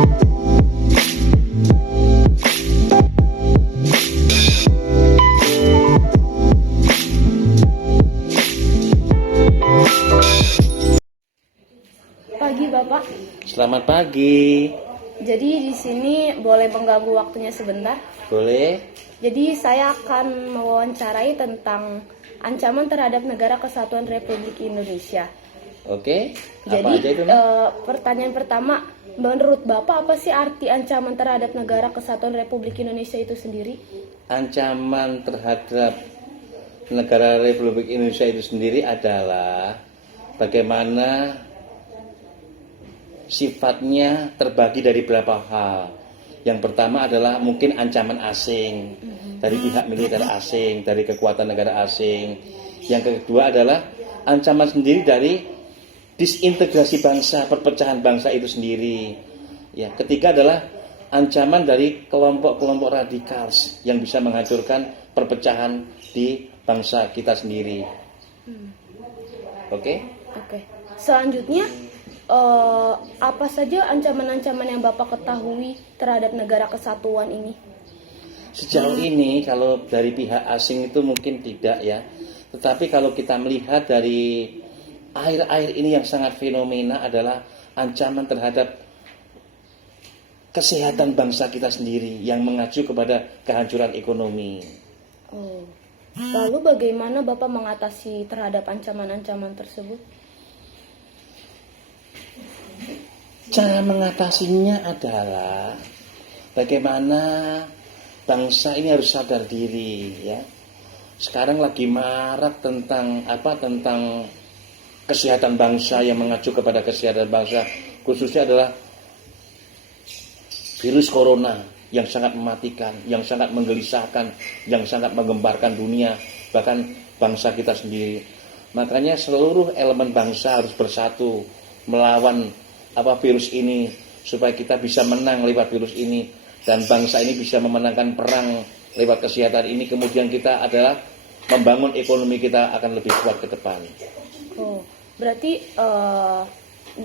Pagi Bapak. Selamat pagi. Jadi di sini boleh mengganggu waktunya sebentar? Boleh? Jadi saya akan mewawancarai tentang ancaman terhadap negara kesatuan Republik Indonesia. Oke. Jadi Apa aja itu, Mas? pertanyaan pertama, menurut Bapak apa sih arti ancaman terhadap negara kesatuan Republik Indonesia itu sendiri? Ancaman terhadap negara Republik Indonesia itu sendiri adalah bagaimana sifatnya terbagi dari beberapa hal. Yang pertama adalah mungkin ancaman asing dari pihak militer asing, dari kekuatan negara asing. Yang kedua adalah ancaman sendiri dari disintegrasi bangsa, perpecahan bangsa itu sendiri. Ya, ketiga adalah ancaman dari kelompok-kelompok radikal yang bisa menghancurkan perpecahan di bangsa kita sendiri. Oke? Oke. Selanjutnya, apa saja ancaman-ancaman yang Bapak ketahui terhadap negara kesatuan ini? Sejauh ini kalau dari pihak asing itu mungkin tidak ya. Tetapi kalau kita melihat dari akhir-akhir ini yang sangat fenomena adalah ancaman terhadap kesehatan bangsa kita sendiri yang mengacu kepada kehancuran ekonomi. Oh. Lalu bagaimana Bapak mengatasi terhadap ancaman-ancaman tersebut? Cara mengatasinya adalah bagaimana bangsa ini harus sadar diri ya. Sekarang lagi marak tentang kesehatan bangsa yang mengacu kepada kesehatan bangsa, khususnya adalah virus corona yang sangat mematikan, yang sangat menggelisahkan, yang sangat menggemparkan dunia, bahkan bangsa kita sendiri. Makanya seluruh elemen bangsa harus bersatu melawan virus ini supaya kita bisa menang lewat virus ini dan bangsa ini bisa memenangkan perang lewat kesehatan ini. Kemudian kita adalah membangun ekonomi kita akan lebih kuat ke depan. Oh, berarti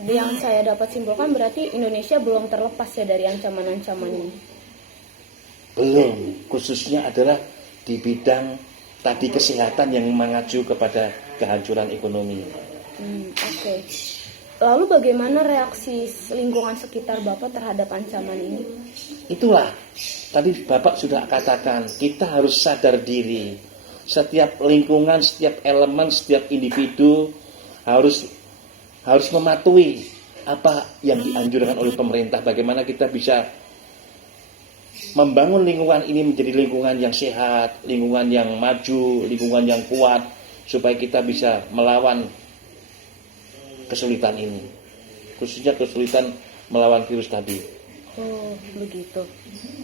yang saya dapat simpulkan berarti Indonesia belum terlepas ya dari ancaman-ancaman ini. Belum, khususnya adalah di bidang tadi kesehatan yang mengacu kepada kehancuran ekonomi. Oke. Lalu bagaimana reaksi lingkungan sekitar Bapak terhadap ancaman ini? Itulah, tadi Bapak sudah katakan, kita harus sadar diri. Setiap lingkungan, setiap elemen, setiap individu harus mematuhi apa yang dianjurkan oleh pemerintah. Bagaimana kita bisa membangun lingkungan ini menjadi lingkungan yang sehat, lingkungan yang maju, lingkungan yang kuat, supaya kita bisa melawan kesulitan ini, khususnya kesulitan melawan virus tadi. Oh, begitu.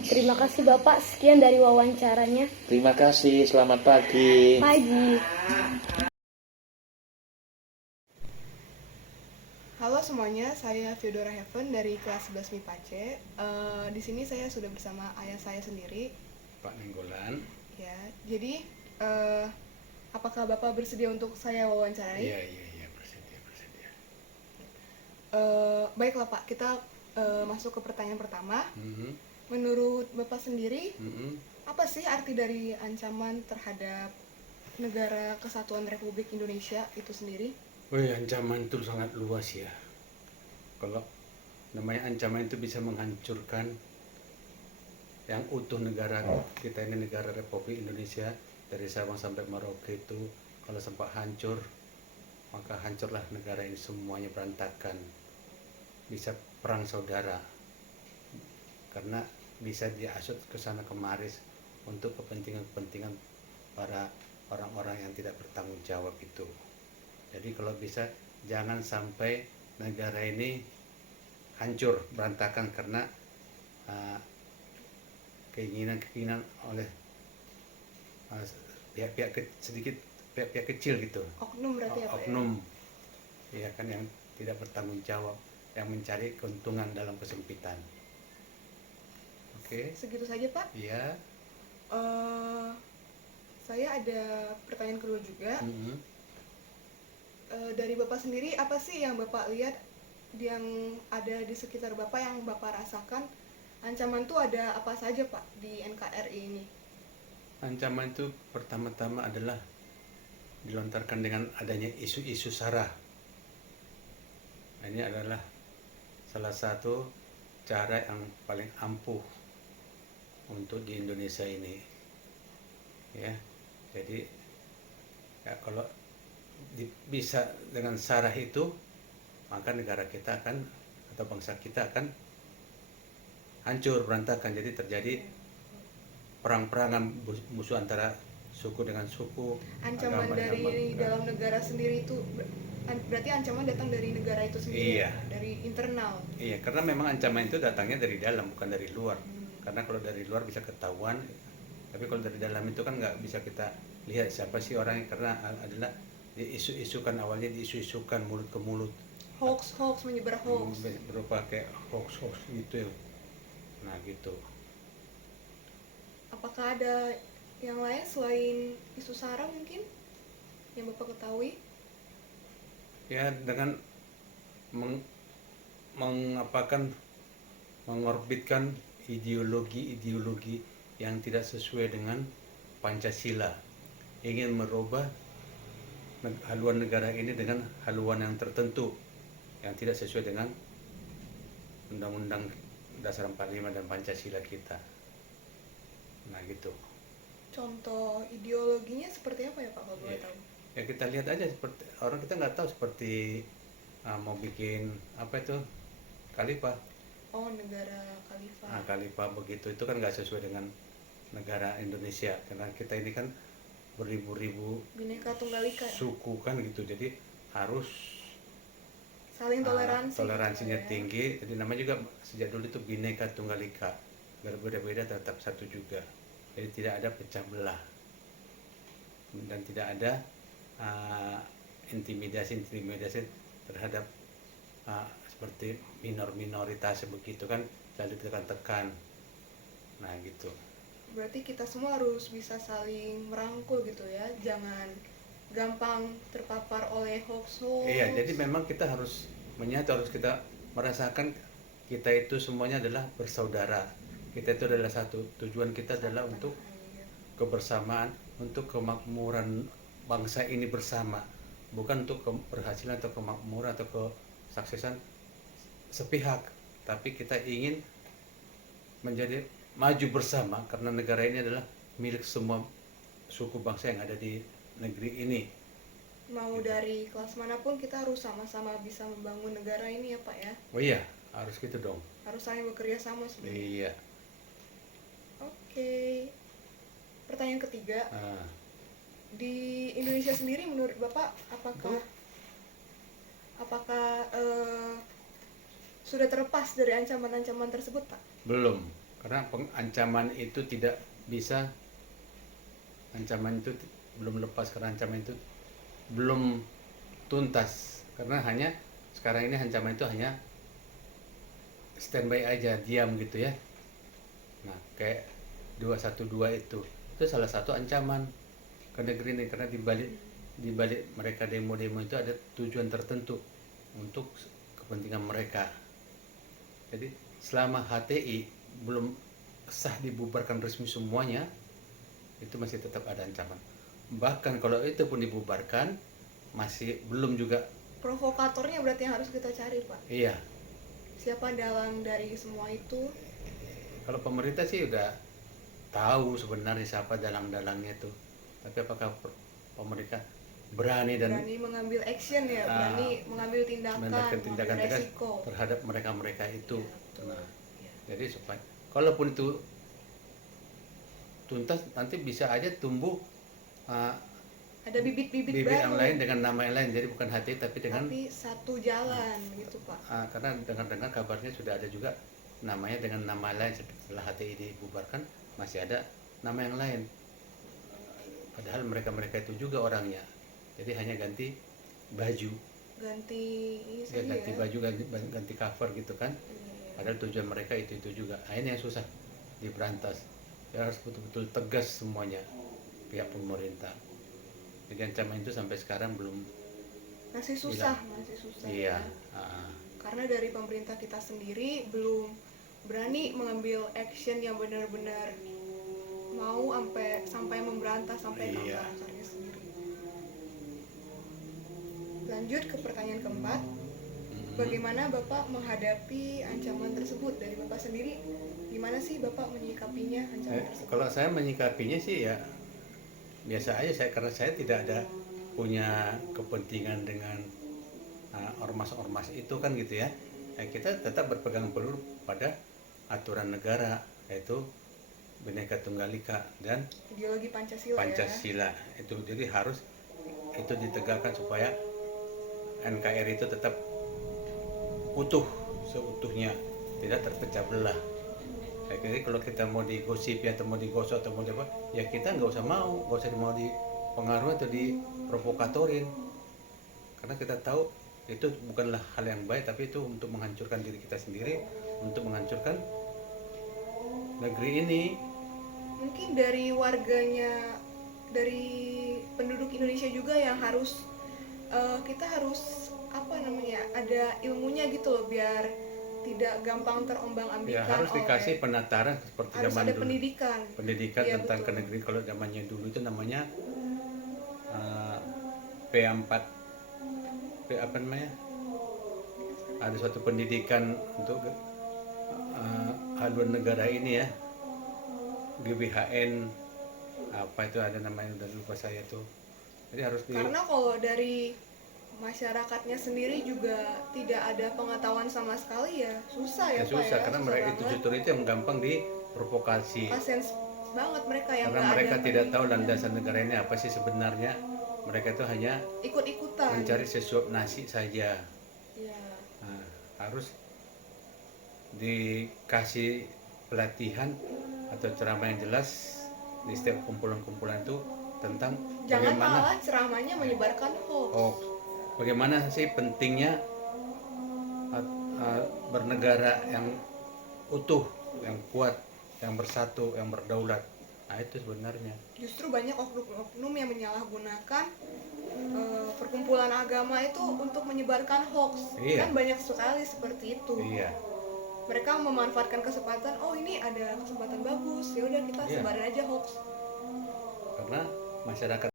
Terima kasih Bapak, sekian dari wawancaranya. Terima kasih, selamat pagi. Pagi. Halo semuanya, saya Theodora Heaven dari kelas 11 MIPA C. Di sini saya sudah bersama ayah saya sendiri, Pak Nenggolan. Ya, jadi apakah Bapak bersedia untuk saya wawancarai? Iya, bersedia. Baiklah Pak, kita masuk ke pertanyaan pertama. Menurut Bapak sendiri, apa sih arti dari ancaman terhadap negara kesatuan Republik Indonesia itu sendiri? Ancaman itu sangat luas ya. Kalau namanya ancaman itu bisa menghancurkan yang utuh negara kita ini, negara Republik Indonesia, dari Sabang sampai Merauke itu kalau sempat hancur, maka hancurlah negara ini, semuanya berantakan. Bisa perang saudara, karena bisa diasut ke sana kemari untuk kepentingan para orang-orang yang tidak bertanggung jawab itu. Jadi kalau bisa jangan sampai negara ini hancur, berantakan karena keinginan oleh pihak-pihak kecil gitu. Oknum berarti apa ya? Oknum, ya kan, yang tidak bertanggung jawab, yang mencari keuntungan dalam kesempitan. Oke. Segitu saja Pak? Iya. Saya ada pertanyaan kedua juga. Dari Bapak sendiri, apa sih yang Bapak lihat yang ada di sekitar Bapak yang Bapak rasakan, ancaman tuh ada apa saja Pak di NKRI ini? Ancaman itu pertama-tama adalah dilontarkan dengan adanya isu-isu SARA. Nah, ini adalah salah satu cara yang paling ampuh untuk di Indonesia ini, ya. Jadi ya kalau bisa dengan SARA itu, maka negara kita akan atau bangsa kita akan hancur berantakan. Jadi terjadi perang-perangan musuh antara suku dengan suku, Ancaman agama dengan dari agama. dalam negara sendiri itu berarti ancaman datang dari negara itu sendiri, Iya. dari internal. Iya, karena memang ancaman itu datangnya dari dalam, bukan dari luar. Karena kalau dari luar bisa ketahuan, tapi kalau dari dalam itu kan nggak bisa kita lihat siapa sih orangnya, karena adalah diisu-isukan, awalnya diisu-isukan mulut ke mulut. Hoax menyebar hoax. Berupa kayak hoax gitu ya. Nah gitu. Apakah ada yang lain selain isu SARA mungkin yang Bapak ketahui? Ya dengan mengorbitkan ideologi yang tidak sesuai dengan Pancasila, ingin merubah haluan negara ini dengan haluan yang tertentu yang tidak sesuai dengan Undang-Undang Dasar 45 dan Pancasila kita. Nah gitu. Contoh ideologinya seperti apa ya Pak kalau boleh Ya, tahu? ya kita lihat aja, seperti orang kita nggak tahu seperti mau bikin apa itu khalifah. Oh, negara khalifah. Nah, khalifah begitu itu kan nggak sesuai dengan negara Indonesia, karena kita ini kan beribu-ribu Bhinneka Tunggal Ika ya? suku kan gitu, jadi harus Saling toleransi toleransinya gitu ya. tinggi. Jadi namanya juga sejak dulu itu Bhinneka Tunggal Ika, berbeda-beda tetap satu juga. Jadi tidak ada pecah belah dan tidak ada intimidasi terhadap seperti minoritas begitu kan, selalu ditekan-tekan. Nah gitu. Berarti kita semua harus bisa saling merangkul gitu ya, jangan gampang terpapar oleh hoax-hoax. Iya, jadi memang kita harus menyatu, harus kita merasakan kita itu semuanya adalah bersaudara. Kita itu adalah satu. Tujuan kita adalah untuk kebersamaan, untuk kemakmuran bangsa ini bersama, bukan untuk keberhasilan atau kemakmuran atau kesuksesan sepihak, tapi kita ingin menjadi maju bersama karena negara ini adalah milik semua suku bangsa yang ada di negeri ini. Mau dari kelas manapun kita harus sama-sama bisa membangun negara ini ya Pak ya. Oh iya, harus gitu dong. Harus saling bekerja sama sebenarnya. Iya. Oke. Pertanyaan ketiga, Nah, di Indonesia sendiri menurut Bapak apakah sudah terlepas dari ancaman-ancaman tersebut Pak? belum, karena ancaman itu tidak bisa, ancaman itu belum lepas karena ancaman itu belum tuntas, karena hanya sekarang ini ancaman itu hanya standby aja, diam gitu ya. Nah kayak 212 itu salah satu ancaman ke negeri ini, karena dibalik mereka demo-demo itu ada tujuan tertentu untuk kepentingan mereka. Jadi selama HTI belum sah dibubarkan resmi semuanya, itu masih tetap ada ancaman. Bahkan kalau itu pun dibubarkan, masih belum juga. Provokatornya berarti yang harus kita cari Pak. Iya, Siapa dalang dari semua itu? kalau pemerintah sih udah tahu sebenarnya siapa dalang-dalangnya itu, tapi apakah pemerintah berani Mengambil action ya, berani mengambil tindakan tindakan tegas resiko terhadap mereka itu. Ya, betul. Nah, Ya. jadi supaya kalaupun itu tuntas, nanti bisa aja tumbuh Ada bibit-bibit bibit baru yang lain dengan nama yang lain, jadi bukan HTI tapi dengan tapi satu jalan gitu Pak. karena dengar-dengar kabarnya sudah ada juga namanya dengan nama lain. Setelah HTI dibubarkan masih ada nama yang lain, padahal mereka itu juga orangnya, jadi hanya ganti baju, Ganti ini ya, saja ganti ya. baju, ganti cover gitu kan, Iya. padahal tujuan mereka itu juga. Nah, ini yang susah diberantas, ya harus betul-betul tegas semuanya pihak pemerintah. Jadi ancaman itu sampai sekarang belum Masih susah hilang. ya. Iya. karena dari pemerintah kita sendiri belum berani mengambil action yang benar-benar mau sampai memberantas sampai ke Iya. akar-akarnya sendiri. Lanjut ke pertanyaan keempat, bagaimana Bapak menghadapi ancaman tersebut? Dari Bapak sendiri, gimana sih Bapak menyikapinya ancaman tersebut? Kalau saya menyikapinya sih ya biasa aja, karena saya tidak ada punya kepentingan dengan ormas-ormas itu kan gitu ya. Kita tetap berpegang teguh pada aturan negara, yaitu Bhinneka Tunggal Ika dan Ideologi Pancasila, ya. Pancasila. Itu jadi harus itu ditegakkan supaya NKRI itu tetap utuh seutuhnya, tidak terpecah belah. Jadi kalau kita mau digosip atau mau digosok atau mau apa, ya kita nggak usah mau dipengaruhi atau diprovokatorin, karena kita tahu itu bukanlah hal yang baik, tapi itu untuk menghancurkan diri kita sendiri, untuk menghancurkan negeri ini. Mungkin dari warganya, dari penduduk Indonesia juga yang harus kita harus ada ilmunya gitu loh, biar tidak gampang terombang-ambingkan. Ya harus dikasih penataran seperti harus zaman ada dulu. pendidikan. Iya, Tentang betul. kenegerian. Kalau zamannya dulu itu namanya P4, apa namanya? Ada suatu pendidikan untuk haluan negara ini ya, GBHN apa itu ada namanya, udah lupa saya tuh. Jadi harus Karena kalau dari masyarakatnya sendiri juga tidak ada pengetahuan sama sekali, ya susah ya, Pak, susah ya. karena Susah mereka itu banget. justru itu yang gampang diprovokasi. Kasian banget mereka yang Karena nggak mereka ada tidak tahu pendidikan. landasan negara ini apa sih sebenarnya. Mereka itu hanya Ikut-ikutan. mencari sesuap nasi saja. Ya. Nah, harus dikasih pelatihan atau ceramah yang jelas di setiap kumpulan-kumpulan itu tentang Jangan bagaimana malah ceramahnya menyebarkan hoax. bagaimana sih pentingnya bernegara yang utuh, yang kuat, yang bersatu, yang berdaulat. Nah itu sebenarnya. Justru banyak oknum-oknum yang menyalahgunakan perkumpulan agama itu untuk menyebarkan hoax. Iya. Kan banyak sekali seperti itu. Iya. Mereka memanfaatkan kesempatan, oh ini ada kesempatan bagus, ya udah kita Iya. sebarin aja hoax. Karena masyarakat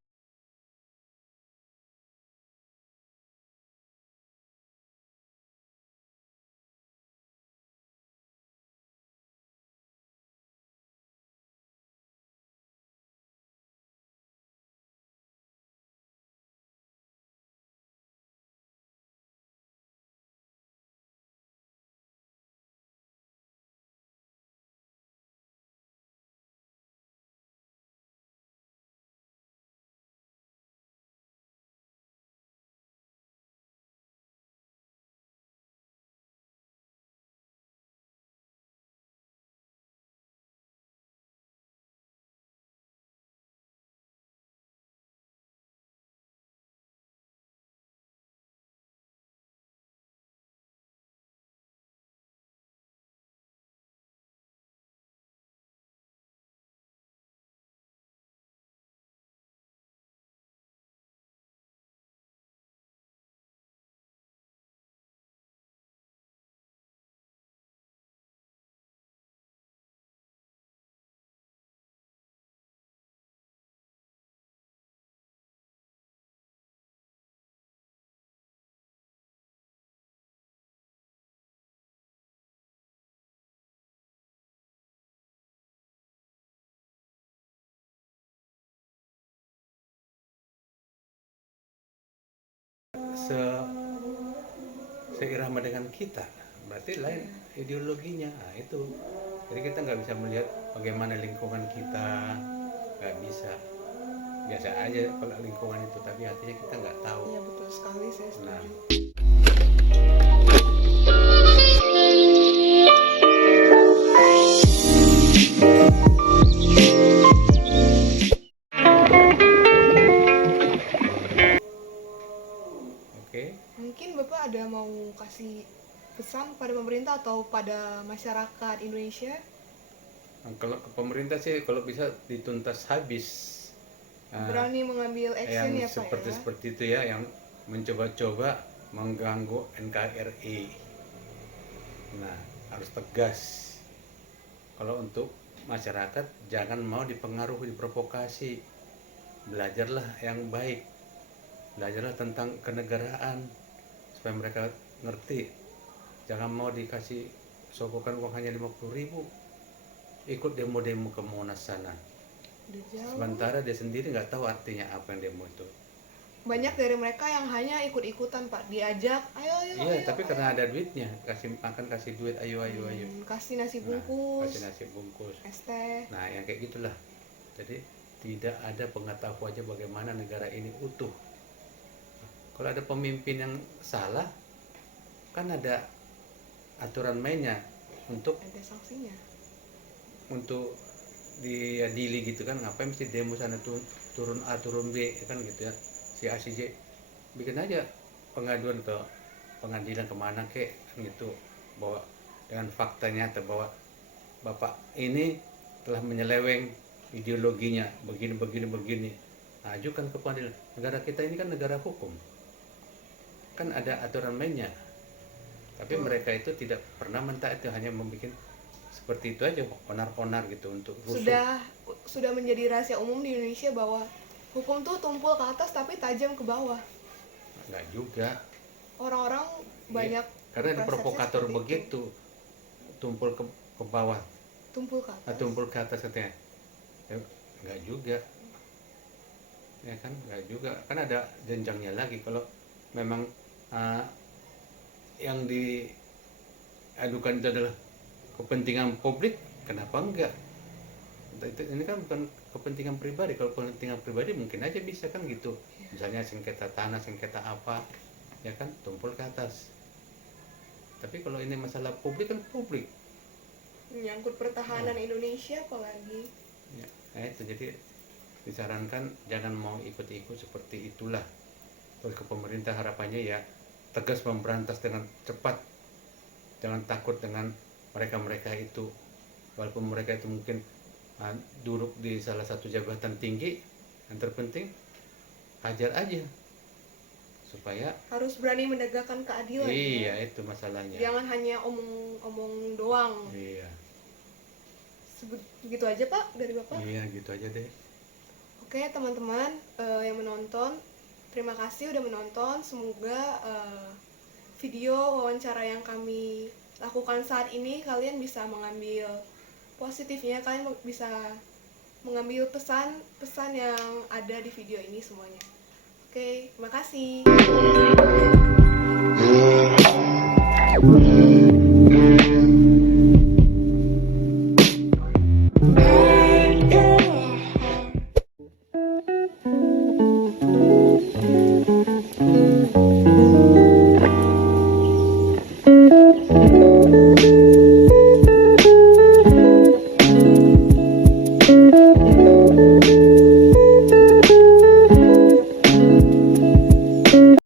seirama dengan kita, berarti lain ideologinya. Nah, itu jadi kita nggak bisa melihat bagaimana lingkungan kita, nggak bisa, biasa aja kalau lingkungan itu, tapi hatinya kita nggak tahu. Iya, betul sekali, saya setuju. Nah, oke. Mungkin Bapak ada mau kasih pesan pada pemerintah atau pada masyarakat Indonesia? Nah, kalau ke pemerintah sih kalau bisa dituntas habis Berani mengambil action yang ya, Pak, seperti ya? seperti itu ya, yang mencoba-coba mengganggu NKRI. Nah, harus tegas. Kalau untuk masyarakat jangan mau dipengaruhi, diprovokasi. Belajarlah yang baik. Belajarlah tentang kenegaraan supaya mereka ngerti. Jangan mau dikasih sogokan uang hanya 50.000. Ikut demo-demo ke Monas sana. Udah jauh. Sementara dia sendiri nggak tahu artinya apa yang demo itu. Banyak dari mereka yang hanya ikut-ikutan Pak, diajak, ayo ayo. Iya, ayo, tapi ayo. karena ada duitnya, kasih duit, ayo. Kasih nasi Nah, bungkus, kasih nasi bungkus. es teh. Nah, yang kayak gitulah. Jadi tidak ada pengetahuannya bagaimana negara ini utuh. Kalau ada pemimpin yang salah, kan ada aturan mainnya untuk Ada sanksinya. diadili gitu kan. Ngapain mesti demo sana tuh turun A turun B kan gitu ya, si A si J bikin aja pengaduan ke pengadilan kemana kek kan gitu, bahwa dengan fakta nyata bahwa bapak ini telah menyeleweng ideologinya begini. Nah, ajukan ke pengadilan. Negara kita ini kan negara hukum, kan ada aturan mainnya, tapi mereka itu tidak pernah mentaati, hanya membuat seperti itu aja, onar-onar gitu untuk rusuh. Sudah menjadi rahasia umum di Indonesia bahwa hukum tuh tumpul ke atas tapi tajam ke bawah. Enggak juga. Orang-orang banyak Karena ada persepsi provokator seperti itu. begitu, tumpul ke bawah, Tumpul ke atas. tumpul ke atas katanya. Ya, enggak juga. Ya kan, enggak juga. Kan ada jenjangnya lagi. Kalau memang yang diadukan itu adalah kepentingan publik, kenapa enggak? Ini kan bukan kepentingan pribadi. Kalau kepentingan pribadi mungkin aja bisa kan gitu. Misalnya sengketa tanah, sengketa apa, ya kan, tumpul ke atas. Tapi kalau ini masalah publik kan publik. Menyangkut pertahanan Indonesia apalagi. Ya, nah itu jadi disarankan jangan mau ikut-ikut seperti itulah. Terus ke pemerintah harapannya ya tegas memberantas dengan cepat. Jangan takut dengan mereka-mereka itu. Walaupun mereka itu mungkin duduk di salah satu jabatan tinggi, yang terpenting hajar aja supaya Harus berani menegakkan keadilan. iya Ya. itu masalahnya. Jangan hanya omong-omong doang. Iya. Begitu aja Pak dari Bapak. Iya gitu aja deh. Oke teman-teman yang menonton, terima kasih udah menonton. Semoga video wawancara yang kami lakukan saat ini kalian bisa mengambil positifnya, kalian bisa mengambil pesan-pesan yang ada di video ini semuanya. Oke, terima kasih.